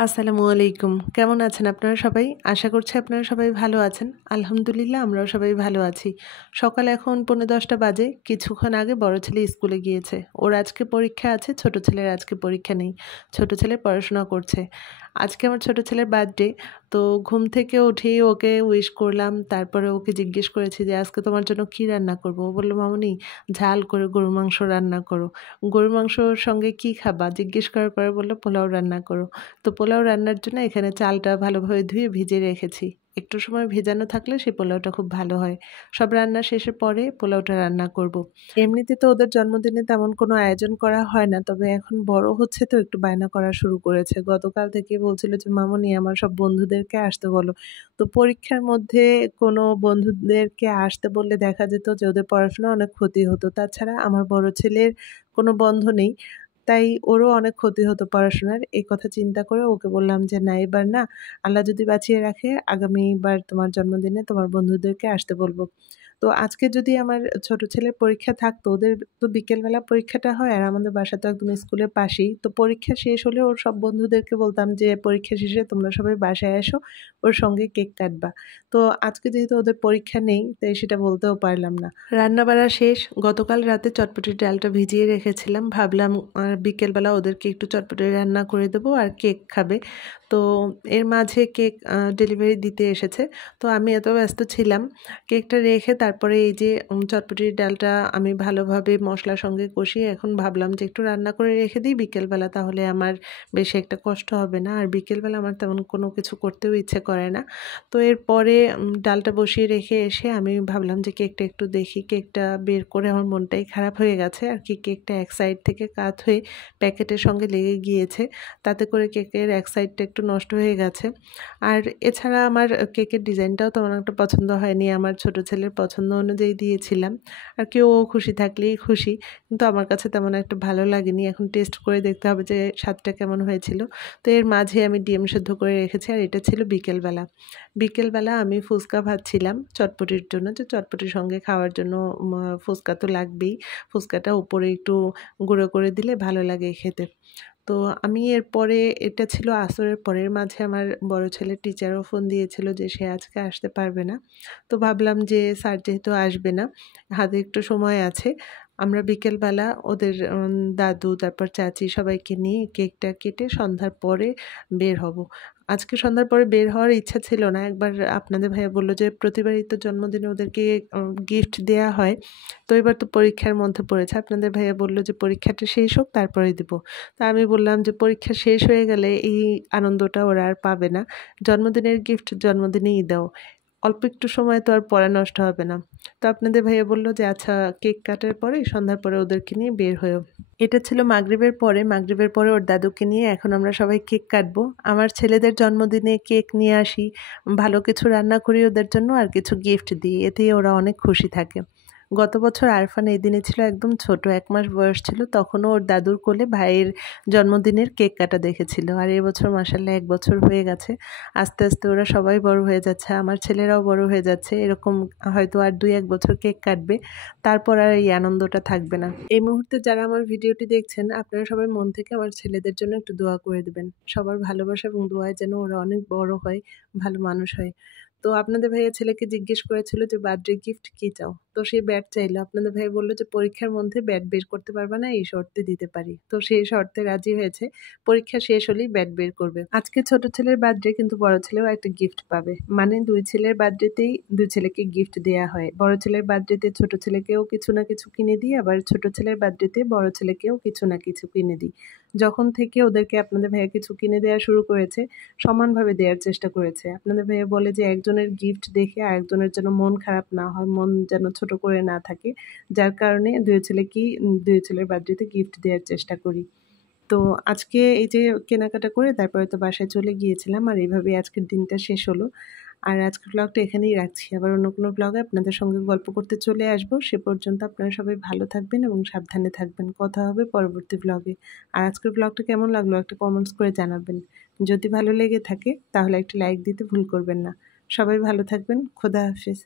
আসসালামু আলাইকুম। কেমন আছেন আপনারা সবাই? আশা করছি আপনারা সবাই ভালো আছেন। আলহামদুলিল্লাহ আমরাও সবাই ভালো আছি। সকাল এখন 10:45 বাজে। কিছুক্ষণ আগে বড় ছেলে স্কুলে গিয়েছে। ওর আজকে পরীক্ষা আছে, ছোট ছেলের আজকে পরীক্ষা নেই। ছোট ছেলে পড়াশোনা করছে। আজকে আমার ছোট ছেলের বার্থডে। তো ঘুম থেকে উঠেই ওকে উইশ করলাম। তারপরে ওকে জিজ্ঞেস করেছি যে, "আজকে তোমার জন্য কী রান্না করব?" ও বলল, "মামুনি ঝাল করে গরুর মাংস রান্না করো।" "গরুর মাংসর সঙ্গে কী খাবা?" জিজ্ঞেস করার পরে বলল, "পোলাও রান্না করো।" তো পোলাও রান্নার জন্য এখানে চালটা ভালোভাবে ধুয়ে ভিজিয়ে রেখেছি। একটু সময় ভেজানো থাকলে সেই পোলাওটা খুব ভালো হয়। সব রান্না শেষের পরে পোলাওটা রান্না করব। এমনিতে তো ওদের জন্মদিনে তেমন কোনো আয়োজন করা হয় না। তবে এখন বড় হচ্ছে তো একটু বায়না করা শুরু করেছে। গতকাল থেকে বলছিল যে, "মামুনি আমার সব বন্ধুদেরকে আসতে বলো।" তো পরীক্ষার মধ্যে কোনো বন্ধুদেরকে আসতে বললে দেখা যেত যে ওদের পড়াশোনায় অনেক ক্ষতি হতো। তাছাড়া আমার বড় ছেলের কোনো বন্ধ নেই। তাই ওরও অনেক ক্ষতি হতো পড়াশোনার। এই কথা চিন্তা করে ওকে বললাম যে, "না এবার না, আল্লাহ যদি বাঁচিয়ে রাখে আগামীবার তোমার জন্মদিনে তোমার বন্ধুদেরকে আসতে বলব।" তো আজকে যদি আমার ছোট ছেলের পরীক্ষা থাকতো, ওদের তো বিকেলবেলা পরীক্ষাটা হয় আর আমাদের বাসা তো একদম স্কুলের পাশেই। তো পরীক্ষা শেষ হলে ওর সব বন্ধুদেরকে বলতাম যে, "পরীক্ষা শেষে তোমরা সবাই বাসায় এসো, ওর সঙ্গে কেক কাটবা।" তো আজকে যেহেতু ওদের পরীক্ষা নেই, তাই সেটা বলতেও পারলাম না। রান্নাবাড়া শেষ। গতকাল রাতে চটপটির ডালটা ভিজিয়ে রেখেছিলাম। ভাবলাম বিকেলবেলা ওদেরকে একটু চটপটি রান্না করে দেবো আর কেক খাবে। তো এর মাঝে কেক ডেলিভারি দিতে এসেছে। তো আমি এত ব্যস্ত ছিলাম, কেকটা রেখে তারপরে এই যে চটপটির ডালটা আমি ভালোভাবে মশলার সঙ্গে কষিয়ে এখন ভাবলাম যে একটু রান্না করে রেখে দিই বিকেলবেলা, তাহলে আমার বেশি একটা কষ্ট হবে না। আর বিকেলবেলা আমার তেমন কোনো কিছু করতেও ইচ্ছে করে না। তো এরপরে ডালটা বসিয়ে রেখে এসে আমি ভাবলাম যে কেকটা একটু দেখি। কেকটা বের করে আমার মনটাই খারাপ হয়ে গেছে আর কি। কেকটা এক সাইড থেকে কাত হয়ে প্যাকেটের সঙ্গে লেগে গিয়েছে। তাতে করে কেকের এক সাইডটা একটু নষ্ট হয়ে গেছে। আর এছাড়া আমার কেকের ডিজাইনটাও তেমন একটা পছন্দ হয়নি। আমার ছোট ছেলের পছন্দ অনুযায়ী দিয়েছিলাম। আর কি ও খুশি থাকলেই খুশি। কিন্তু আমার কাছে তেমন একটা ভালো লাগেনি। এখন টেস্ট করে দেখতে হবে যে স্বাদটা কেমন হয়েছিল। তো এর মাঝে আমি ডিম সেদ্ধ করে রেখেছি আর এটা ছিল বিকেলবেলা। বিকেলবেলা আমি ফুচকা ভাজছিলাম চটপটির জন্য, যে চটপটির সঙ্গে খাওয়ার জন্য ফুচকা তো লাগবেই। ফুচকাটা উপরে একটু গুঁড়ো করে দিলে ভালো লাগে খেতে। তো আমি এরপরে, এটা ছিল আসরের পরের মাঝে আমার বড় ছেলের টিচারও ফোন দিয়েছিল যে সে আজকে আসতে পারবে না। তো ভাবলাম যে স্যার যেহেতু আসবে না, হাতে একটু সময় আছে, আমরা বিকেলবেলা ওদের দাদু তারপর চাচি সবাইকে নিয়ে কেকটা কেটে সন্ধ্যার পরে বের হব। আজকে সন্ধ্যার পরে বের হওয়ার ইচ্ছা ছিল না। একবার আপনাদের ভাইয়া বলল যে প্রতিবারই তো জন্মদিনে ওদেরকে গিফট দেয়া হয়। তো এবার তো পরীক্ষার মধ্যে পড়েছে। আপনাদের ভাইয়া বলল যে পরীক্ষাটা শেষ হোক তারপরে দিব। তা আমি বললাম যে পরীক্ষা শেষ হয়ে গেলে এই আনন্দটা ওরা আর পাবে না। জন্মদিনের গিফট জন্মদিনেই দাও। অল্প একটু সময় তো আর পড়া নষ্ট হবে না। তো আপনাদের ভাইয়া বলল যে, "আচ্ছা কেক কাটার পরে সন্ধ্যার পরে ওদেরকে নিয়ে বের হইও।" এটা ছিল মাগরিবের পরে। মাগরিবের পরে ওর দাদুকে নিয়ে এখন আমরা সবাই কেক কাটবো। আমার ছেলেদের জন্মদিনে কেক নিয়ে আসি, ভালো কিছু রান্না করি ওদের জন্য আর কিছু গিফট দিই। এতেই ওরা অনেক খুশি থাকে। গত বছর আরফান এই দিনে ছিল একদম ছোট, ১ মাস বয়স ছিল। তখনও ওর দাদুর কোলে ভাইয়ের জন্মদিনের কেক কাটা দেখেছিল। আর এবছর মাশাআল্লাহ ১ বছর হয়ে গেছে। আস্তে, আস্তে ওরা সবাই বড় হয়ে যাচ্ছে। আমার ছেলেরাও বড় হয়ে যাচ্ছে। এরকম হয়তো আর ২-১ বছর কেক কাটবে। তারপর আর এই আনন্দটা থাকবে না। এই মুহূর্তে যারা আমার ভিডিওটি দেখছেন, আপনারা সবাই মন থেকে আমার ছেলেদের জন্য একটু দোয়া করে দিবেন। সবার ভালোবাসা এবং দোয়ায় যেন ওরা অনেক বড় হয়, ভালো মানুষ হয়। তো আপনাদের ভাইয়া ছেলেকে জিজ্ঞেস করেছিল যে বার্থডে গিফট কি চাও? তো সে ব্যাট চাইলো। আপনাদের ভাই বলল যে, "পরীক্ষার মধ্যে ব্যাট বের করতে পারবা না, এই শর্তে দিতে পারি।" তো সেই শর্তে রাজি হয়েছে। পরীক্ষা শেষ হলেই ব্যাট বের করবে। আজকে ছোট ছেলের বার্থডে, কিন্তু বড় ছেলেও একটা গিফট পাবে। মানে ২ ছেলের বার্থডেতেই ২ ছেলেকে গিফট দেয়া হয়। বড় ছেলের বার্থডেতে ছোট ছেলেকেও কিছু না কিছু কিনে দিই, আবার ছোট ছেলের বার্থডেতে বড় ছেলেকেও কিছু না কিছু কিনে দিই। যখন থেকে ওদেরকে আপনাদের ভাইয়া কিছু কিনে দেয়া শুরু করেছে, সমানভাবে দেয়ার চেষ্টা করেছে। আপনাদের ভাইয়া বলে যে একজনের গিফট দেখে আরেকজনের যেন মন খারাপ না হয়, মন যেন ছোট করে না থাকে। যার কারণে ২ ছেলেকেই ২ ছেলের বার্থডেতে গিফট দেয়ার চেষ্টা করি। তো আজকে এই যে কেনাকাটা করে তারপরে তো বাসায় চলে গিয়েছিলাম। আর এভাবেই আজকের দিনটা শেষ হলো। আর আজকের ব্লগটা এখানেই রাখছি। আবার অন্য কোনো ব্লগে আপনাদের সঙ্গে গল্প করতে চলে আসবো। সে পর্যন্ত আপনারা সবাই ভালো থাকবেন এবং সাবধানে থাকবেন। কথা হবে পরবর্তী ব্লগে। আর আজকের ব্লগটা কেমন লাগলো একটা কমেন্টস করে জানাবেন। যদি ভালো লেগে থাকে তাহলে একটা লাইক দিতে ভুল করবেন না। সবাই ভালো থাকবেন। খোদা হাফেজ।